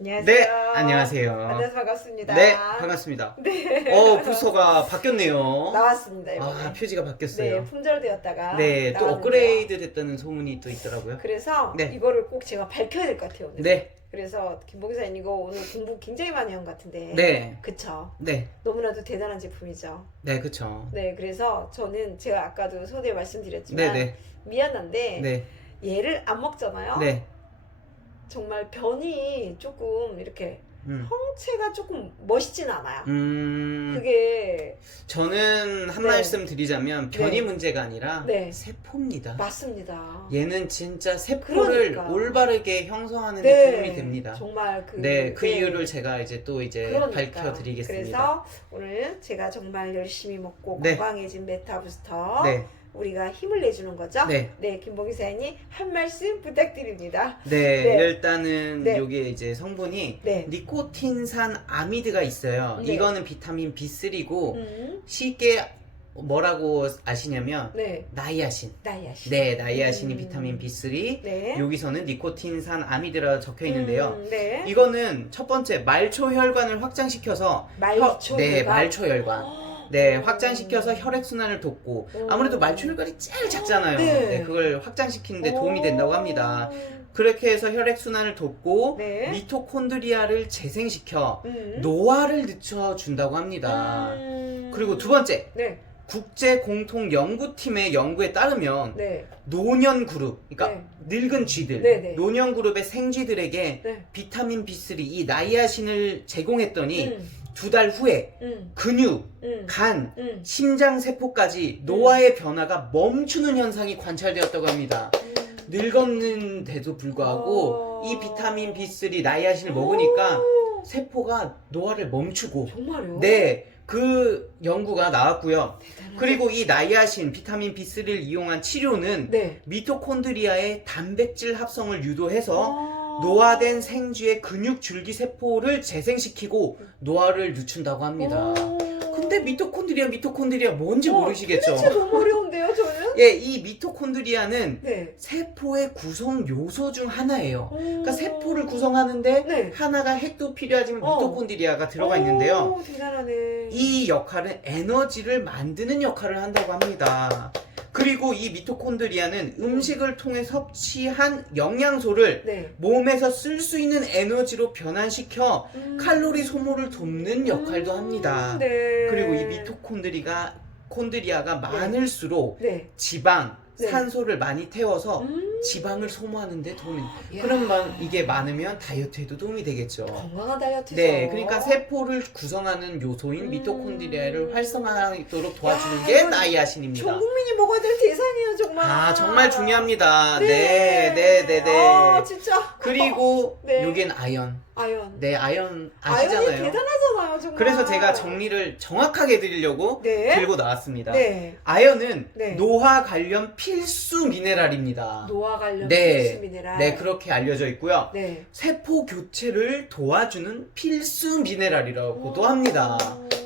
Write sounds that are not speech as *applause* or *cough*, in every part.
안녕하세요. 네, 안녕하세요. 만나서 반갑습니다. 네, 반갑습니다. 네. 어, 부서가 바뀌었네요. 나왔습니다. 이번에. 아, 표지가 네, 바뀌었어요. 품절되었다가 네, 또 나왔는데요. 업그레이드 됐다는 소문이 또 있더라고요. 그래서 네. 이거를 꼭 제가 밝혀야 될 것 같아요. 오늘. 네, 그래서 김봉기사님 이거 오늘 공부 굉장히 많이 한 것 같은데. 네, 그쵸. 네, 너무나도 대단한 제품이죠. 네, 그쵸. 네, 그래서 저는 제가 아까도 네, 말씀드렸지만 네, 미안한데 네, 얘를 안 먹잖아요. 네. 정말 변이 조금 이렇게 음. 형체가 조금 멋있진 않아요. 음, 그게 저는 한 네. 말씀 드리자면 변이 네. 문제가 아니라 네. 세포입니다. 맞습니다. 얘는 진짜 세포를 그러니까. 올바르게 형성하는 데 도움이 됩니다. 정말 그 네, 그 네. 이유를 제가 이제 또 이제 그러니까. 밝혀 드리겠습니다. 그래서 오늘 제가 정말 열심히 먹고 네. 건강해진 메타부스터 네, 우리가 힘을 내주는 거죠. 네. 김봉기 사장님 한 말씀 부탁드립니다. 네, 네. 일단은 네. 요게 이제 성분이 네. 니코틴산 아미드가 있어요. 네. 이거는 비타민 B3고 음, 쉽게 뭐라고 아시냐면 네, 나이아신. 나이아신. 네, 나이아신이 음. 비타민 B3. 네. 여기서는 니코틴산 아미드라 적혀 있는데요. 음, 네. 이거는 첫 번째 말초 혈관을 확장시켜서 말초 혀- 네. 말초 혈관. 어. 네, 확장시켜서 혈액 순환을 돕고 음. 아무래도 말초 혈관이 제일 작잖아요. 네. 네, 그걸 확장시키는데 도움이 된다고 합니다. 오. 그렇게 해서 혈액 순환을 돕고 네. 미토콘드리아를 재생시켜 음. 노화를 늦춰준다고 합니다. 음. 그리고 두 번째, 네, 국제 공통 연구팀의 연구에 따르면 네, 노년 그룹, 그러니까 늙은 쥐들, 네, 네. 노년 그룹의 생쥐들에게 네. 비타민 B3, 이 나이아신을 제공했더니 음, 두 달 후에 음, 근육, 음, 간, 음. 심장 세포까지 노화의 변화가 멈추는 현상이 관찰되었다고 합니다. 음. 늙었는데도 불구하고 어. 이 비타민 B3 나이아신을 먹으니까 세포가 노화를 멈추고 정말요? 네, 그 연구가 나왔고요. 대단하다. 그리고 이 나이아신, 비타민 B3를 이용한 치료는 네. 미토콘드리아의 단백질 합성을 유도해서 아. 노화된 생쥐의 근육 줄기 세포를 재생시키고 노화를 늦춘다고 합니다. 오. 근데 미토콘드리아, 미토콘드리아 뭔지 어, 모르시겠죠? 도대체 너무 어려운데요, 저는? 예, 이 미토콘드리아는 네. 세포의 구성 요소 중 하나예요. 그러니까 그러니까 세포를 구성하는데 네. 하나가 핵도 필요하지만 어. 미토콘드리아가 들어가 있는데요. 오, 대단하네. 이 역할은 에너지를 만드는 역할을 한다고 합니다. 그리고 이 미토콘드리아는 음식을 통해 섭취한 영양소를 네. 몸에서 쓸 수 있는 에너지로 변환시켜 음. 칼로리 소모를 돕는 역할도 합니다. 네. 그리고 이 미토콘드리가 콘드리아가 많을수록 네. 지방, 네. 산소를 많이 태워서 음. 지방을 소모하는데 도움이. 이야. 그러면 이게 많으면 다이어트에도 도움이 되겠죠. 건강한 다이어트죠. 네, 그러니까 세포를 구성하는 요소인 음. 미토콘드리아를 활성화하도록 도와주는 야, 게 이건 나이아신입니다. 전 국민이 먹어야 될 대상이에요, 정말. 아, 정말 중요합니다. 네, 네, 네, 네. 아, 진짜. 그리고 네. 여긴 아연. 아연. 네, 아연 아연이 아시잖아요. 대단하 잖아요, 정말. 그래서 제가 정리를 정확하게 드리려고 네. 들고 나왔습니다. 네. 아연은 네. 노화 관련 필수 미네랄입니다. 노화 관련 네. 필수 미네랄. 네, 그렇게 알려져 있고요. 네. 세포 교체를 도와주는 필수 미네랄이라고도 오. 합니다.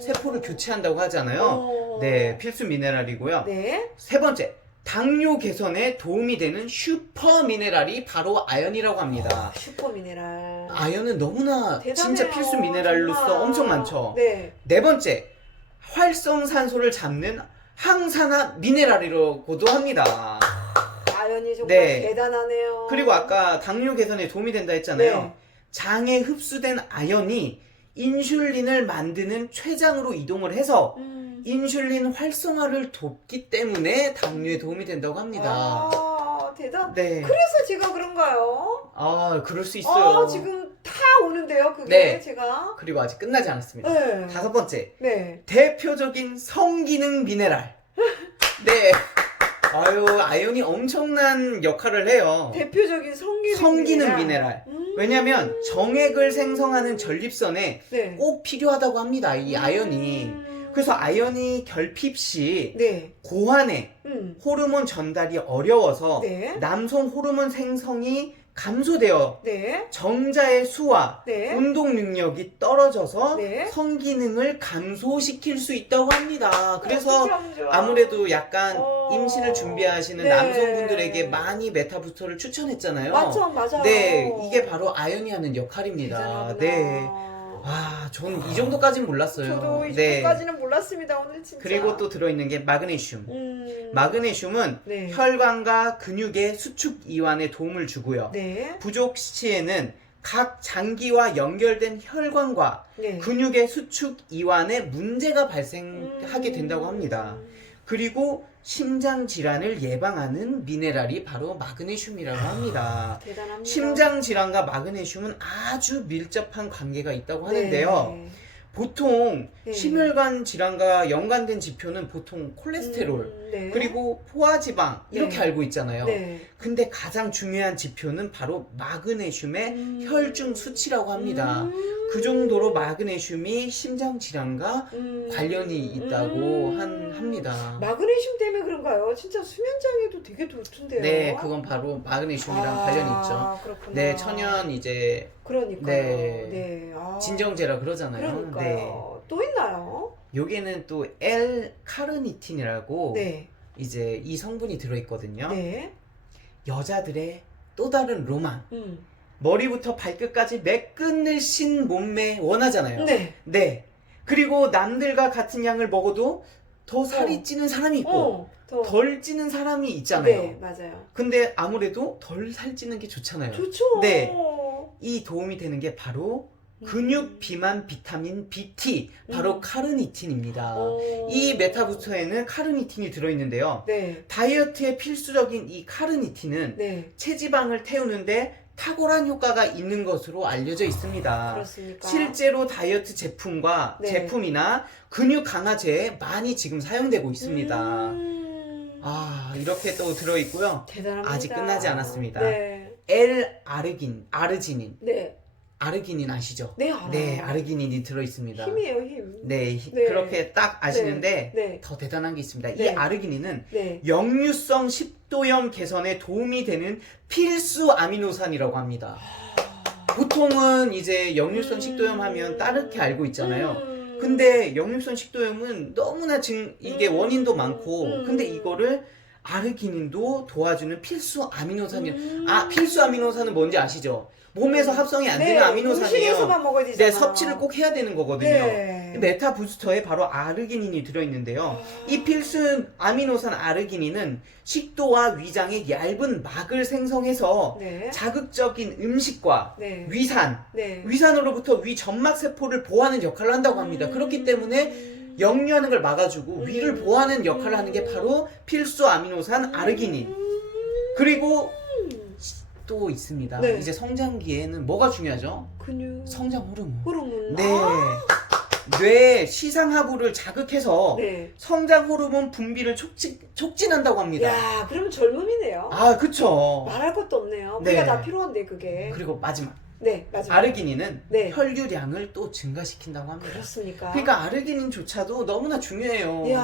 세포를 교체한다고 하잖아요. 어. 네, 필수 미네랄이고요. 네. 세 번째, 당뇨 개선에 도움이 되는 슈퍼 미네랄이 바로 아연이라고 합니다. 슈퍼 미네랄. 아연은 너무나 대단해요. 진짜 필수 미네랄로서 정말. 엄청 많죠. 네. 네 번째, 활성산소를 잡는 항산화 미네랄이라고도 합니다. 아연이 정말 네. 대단하네요. 그리고 아까 당뇨 개선에 도움이 된다 했잖아요. 네. 장에 흡수된 아연이 인슐린을 만드는 췌장으로 이동을 해서 음. 인슐린 활성화를 돕기 때문에 당뇨에 도움이 된다고 합니다. 아, 대단. 네. 그래서 제가 그런가요? 아, 그럴 수 있어요. 아, 지금 다 오는데요, 그게 네. 제가. 그리고 아직 끝나지 않았습니다. 네. 다섯 번째, 네. 대표적인 성기능 미네랄. 네. 아유, 아연이 엄청난 역할을 해요. 대표적인 성기능, 성기능 미네랄. 음. 왜냐면 정액을 생성하는 전립선에 네. 꼭 필요하다고 합니다. 이 아연이. 음. 그래서 아연이 결핍 시 네. 고환에 음. 호르몬 전달이 어려워서 네. 남성 호르몬 생성이 감소되어 네. 정자의 수와 네. 운동 능력이 떨어져서 네. 성기능을 감소시킬 수 있다고 합니다. 그래서? 아무래도 약간 어. 임신을 준비하시는 네. 남성분들에게 많이 메타부스터를 추천했잖아요. 맞죠, 맞아요. 네, 이게 바로 아연이 하는 역할입니다. 네. 아, 전이 정도까지는 몰랐어요. 저도 이 네. 정도까지는 몰랐습니다 오늘 진짜. 그리고 또 들어있는 게 마그네슘. 음. 마그네슘은 네. 혈관과 근육의 수축 이완에 도움을 주고요. 네. 부족 시에는 각 장기와 연결된 혈관과 네. 근육의 수축 이완에 문제가 발생하게 음. 된다고 합니다. 그리고 심장 질환을 예방하는 미네랄이 바로 마그네슘이라고 합니다. 대단합니다. 심장 질환과 마그네슘은 아주 밀접한 관계가 있다고 하는데요. 네. 보통 네. 심혈관 질환과 연관된 지표는 보통 콜레스테롤 음, 네. 그리고 포화지방 이렇게 네. 알고 있잖아요. 네. 근데 가장 중요한 지표는 바로 마그네슘의 음. 혈중 수치라고 합니다. 음. 그 정도로 마그네슘이 심장 질환과 음. 관련이 있다고 음. 한, 합니다. 마그네슘 때문에 그런가요? 진짜 수면 장애도 되게 좋던데요. 네, 그건 바로 마그네슘이랑 관련이 있죠. 아, 그렇구나. 네, 천연 이제 그러니까요. 네. 네. 아. 진정제라 그러잖아요. 네. 그러니까요. 또 있나요? 여기에는 또 L 카르니틴이라고 네. 이제 이 성분이 들어있거든요. 네. 여자들의 또 다른 로망. 음. 머리부터 발끝까지 매끈을 신 몸매 원하잖아요. 네. 네. 그리고 남들과 같은 양을 먹어도 더 살이 어. 찌는 사람이 있고 어. 더. 덜 찌는 사람이 있잖아요. 네, 맞아요. 근데 아무래도 덜 살찌는 게 좋잖아요. 좋죠. 네. 이 도움이 되는 게 바로 음. 근육 비만 비타민 BT, 바로 음. 카르니틴입니다. 어. 이 메타부스터에는 카르니틴이 들어있는데 네. 다이어트에 필수적인 이 카르니틴은 네. 체지방을 태우는데 탁월한 효과가 있는 것으로 알려져 있습니다. 그렇습니까? 실제로 다이어트 제품과 네. 제품이나 근육 강화제에 많이 지금 사용되고 있습니다. 음. 아, 이렇게 또 들어 있고요. 대단합니다. 아직 끝나지 않았습니다. 네. L-아르긴, 아르지닌. 네. 아르기닌 아시죠? 네, 알아요. 네, 아르기닌이 들어 있습니다. 힘이에요, 힘. 네, 히- 네. 그렇게 딱 아시는데 네. 더 대단한 게 있습니다. 이 네. 아르기닌은 네. 역류성 식도염 개선에 도움이 되는 필수 아미노산이라고 합니다. 보통은 이제 역류성 음. 식도염 하면 따르게 알고 있잖아요. 음. 근데 역류성 식도염은 너무나 증 이게 음. 원인도 많고 음. 근데 이거를 아르기닌도 도와주는 필수 아미노산이 음. 아 필수 아미노산은 뭔지 아시죠? 몸에서 합성이 안 되는 네, 아미노산이에요. 음식에서만 먹어야 되잖아. 네, 섭취를 꼭 해야 되는 거거든요. 네. 메타 부스터에 바로 아르기닌이 들어있는데요. 아. 이 필수 아미노산 아르기닌은 식도와 위장에 얇은 막을 생성해서 네. 자극적인 음식과 네. 위산, 네. 위산으로부터 위 점막 세포를 보호하는 역할을 한다고 합니다. 음. 그렇기 때문에 역류하는 걸 막아주고 음. 위를 보호하는 역할을 하는 게 바로 필수 아미노산 아르기닌. 그리고 음. 또 있습니다. 네. 이제 성장기에는 뭐가 중요하죠? 근육. 성장 호르몬. 호르몬. 네. 아, 뇌 시상하부를 자극해서 네. 성장 호르몬 분비를 촉진, 촉진한다고 합니다. 야, 그러면 젊음이네요. 아, 그쵸. 말할 것도 없네요. 네. 그게 다 필요한데 그게. 그리고 마지막. 네, 맞아요. 아르기닌은 네. 혈류량을 또 증가시킨다고 합니다. 그렇습니까? 그러니까 아르기닌조차도 너무나 중요해요. 이야.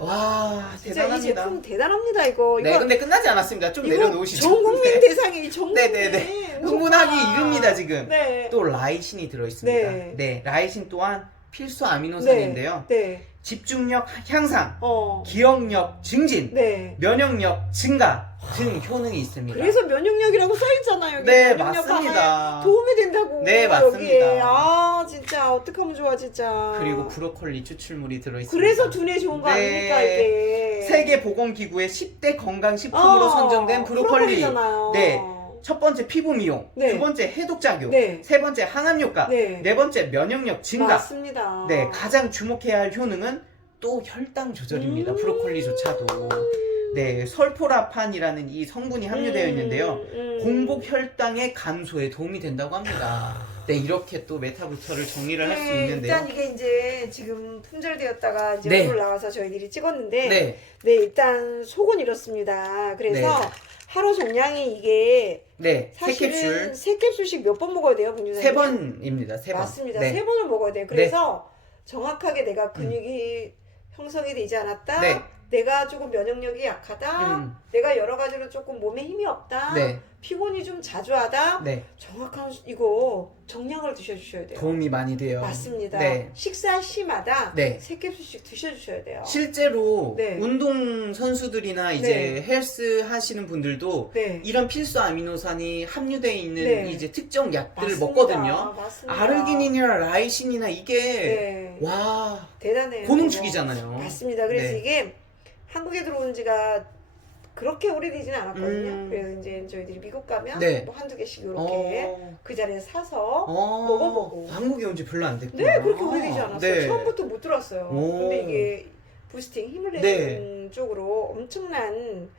와, 진짜 이 대단합니다. 제품 대단합니다 이거. 네, 이거 근데 끝나지 않았습니다. 좀 내려놓으시죠. 전 국민 *laughs* 네. 대상이 전 국민. 네, 네, 흥분하기 이릅니다, 지금. 네. 또 라이신이 들어있습니다. 네. 네. 라이신 또한 필수 아미노산인데요. 네. 집중력 향상, 어. 기억력 증진, 네. 면역력 증가 등 효능이 있습니다. 그래서 면역력이라고 써 있잖아요. 여기 네, 면역력 맞습니다. 도움이 된다고. 네, 맞습니다. 여기에. 아, 진짜 어떡하면 좋아, 진짜. 그리고 브로콜리 추출물이 들어있습니다. 그래서 두뇌 좋은 거 네. 아닙니까, 이게? 세계보건기구의 10대 건강식품으로 아, 선정된 브로콜리. 브로콜리잖아요. 네. 첫 번째 피부 미용, 네. 두 번째 해독 작용, 네. 세 번째 항암 효과, 네. 네 번째 면역력 증가. 맞습니다. 네, 가장 주목해야 할 효능은 또 혈당 조절입니다. 음. 브로콜리조차도. 네, 설포라판이라는 이 성분이 함유되어 음, 있는데요. 음. 공복 혈당의 감소에 도움이 된다고 합니다. 네, 이렇게 또 메타부터를 정리를 할 수 네, 있는데요. 일단 이게 이제 지금 품절되었다가 이제 네. 오늘 나와서 저희들이 찍었는데 네. 네, 일단 속은 이렇습니다. 그래서 네. 하루 종량이 이게 네, 세 사실은 캡슐, 세 캡슐씩 몇 번 먹어야 돼요, 김주사님? 세 번입니다. 세 번. 맞습니다. 네. 세 번을 먹어야 돼요. 그래서 정확하게 내가 근육이 형성이 되지 않았다. 네. 내가 조금 면역력이 약하다. 음. 내가 여러 가지로 조금 몸에 힘이 없다. 네. 피곤이 좀 자주 하다. 네. 정확한 수- 이거 정량을 드셔주셔야 돼요. 도움이 많이 돼요. 맞습니다. 네. 식사 시마다 네. 세 캡슐씩 드셔주셔야 돼요. 실제로 네. 운동 선수들이나 이제 네. 헬스 하시는 분들도 네. 이런 필수 아미노산이 함유되어 있는 네. 이제 특정 약들을 맞습니다. 먹거든요. 맞습니다. 아르기닌이나 라이신이나 이게 네. 와 대단해요. 고농축이잖아요. 맞습니다. 그래서 네. 이게 한국에 들어온 지가 그렇게 오래되지는 않았거든요. 음. 그래서 이제 저희들이 미국 가면 네. 뭐 한두 개씩 이렇게 어, 그 자리에 사서 어, 먹어보고. 한국에 온 지 별로 안 됐구나. 네 그렇게 오래되지 않았어요. 네. 처음부터 못 들었어요. 오. 근데 이게 부스팅 힘을 내는 쪽으로 엄청난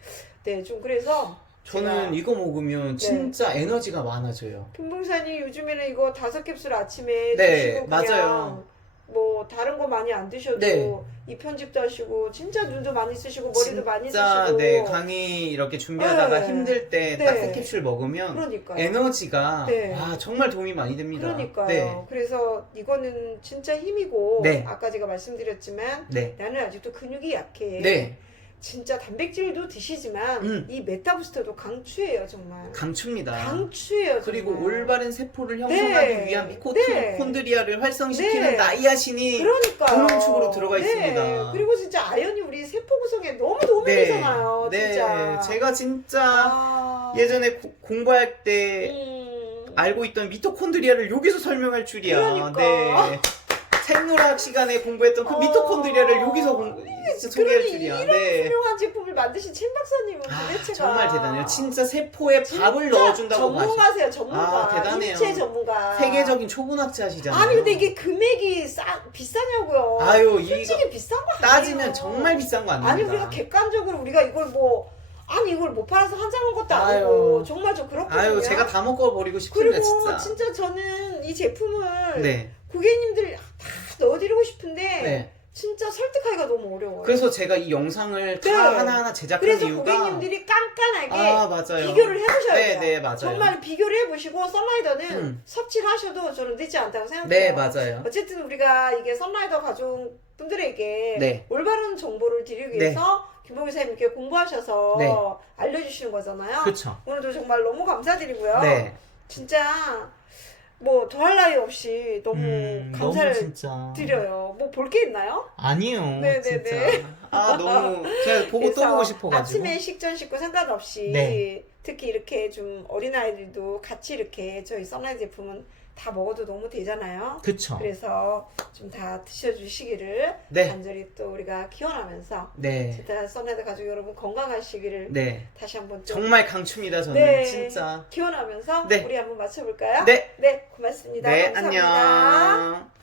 네 좀 그래서 저는 이거 먹으면 네. 진짜 에너지가 많아져요. 김봉산이 요즘에는 이거 다섯 캡슐 아침에 네, 드시고 그냥 맞아요. 뭐 다른 거 많이 안 드셔도 네. 이 편집도 하시고 진짜 눈도 많이 쓰시고 머리도 많이 진짜 쓰시고 네 강의 이렇게 준비하다가 네. 힘들 때 네. 딱 세 캡슐 먹으면 그러니까요. 에너지가 네. 와 정말 도움이 많이 됩니다. 그러니까요. 네. 그래서 이거는 진짜 힘이고 네. 아까 제가 말씀드렸지만 네. 나는 아직도 근육이 약해. 네. 진짜 단백질도 드시지만 음. 이 메타부스터도 강추예요 정말. 강추입니다. 강추예요. 그리고 정말. 올바른 세포를 형성하기 네. 위한 네. 미코콘드리아를 활성시키는 네. 나이아신이 그러니까요. 고농축으로 들어가 네. 있습니다. 그리고 진짜 아연이 우리 세포 구성에 너무 도움이 되잖아요. 네. 진짜. 제가 진짜 아. 예전에 고- 공부할 때 음. 알고 있던 미토콘드리아를 여기서 설명할 줄이야. 그러니까. 네. 생물학 시간에 공부했던 그 어. 미토콘드리아를 여기서 공, 소개할 그러니 줄이야. 이런 네. 훌륭한 제품을 만드신 첸 박사님은 아, 도대체가 정말 대단해요. 진짜 세포에 밥을 진짜 넣어준다고 하시 전문가세요 전문가 아, 대단해요. 인체 전문가 세계적인 초분학자시잖아요. 아니 근데 이게 금액이 싸 비싸냐고요 아유, 이거 솔직히 비싼 거 아니에요 따지면 정말 비싼 거 아닙니다. 아니 우리가 객관적으로 우리가 이걸 뭐 아니 이걸 못 팔아서 한 장한 것도 아니고 아유. 정말 저 그렇거든요 아유, 제가 다 먹어버리고 싶습니다, 그리고 진짜. 저는 이 제품을 네, 고객님들 다 넣어드리고 싶은데 네. 진짜 설득하기가 너무 어려워요 그래서 제가 이 영상을 다 네. 하나하나 제작한 그래서 이유가 고객님들이 깐깐하게 아 맞아요. 비교를 해보셔야 네, 돼요. 네, 맞아요. 정말 비교를 해보시고 썬라이더는 음. 섭취를 하셔도 저는 늦지 않다고 생각해요. 네 맞아요. 어쨌든 우리가 이게 썬라이더 가족 분들에게 네. 올바른 정보를 드리기 네. 위해서 김봉희 사님께 공부하셔서 네. 알려주시는 거잖아요. 그렇죠. 오늘도 정말 너무 감사드리고요. 네. 진짜 뭐 더할 나위 없이 너무 음, 감사를 너무 진짜 드려요. 뭐 볼 게 있나요? 아니요. 네, 네, 진짜. 네. 아 너무 제가 보고 또 그래서 보고 싶어가지고. 아침에 식전 식구 상관없이 네. 특히 이렇게 좀 어린 아이들도 같이 이렇게 저희 썬라이즈 제품은 다 먹어도 너무 되잖아요. 그쵸. 그래서 좀 다 드셔주시기를 네. 간절히 또 우리가 기원하면서 네. 진짜 썬라이드 가족 여러분 건강하시기를 네. 다시 한번 또 정말 강추입니다 저는 네. 진짜. 기원하면서 네. 우리 한번 맞춰볼까요? 네. 네, 고맙습니다. 네 감사합니다. 안녕.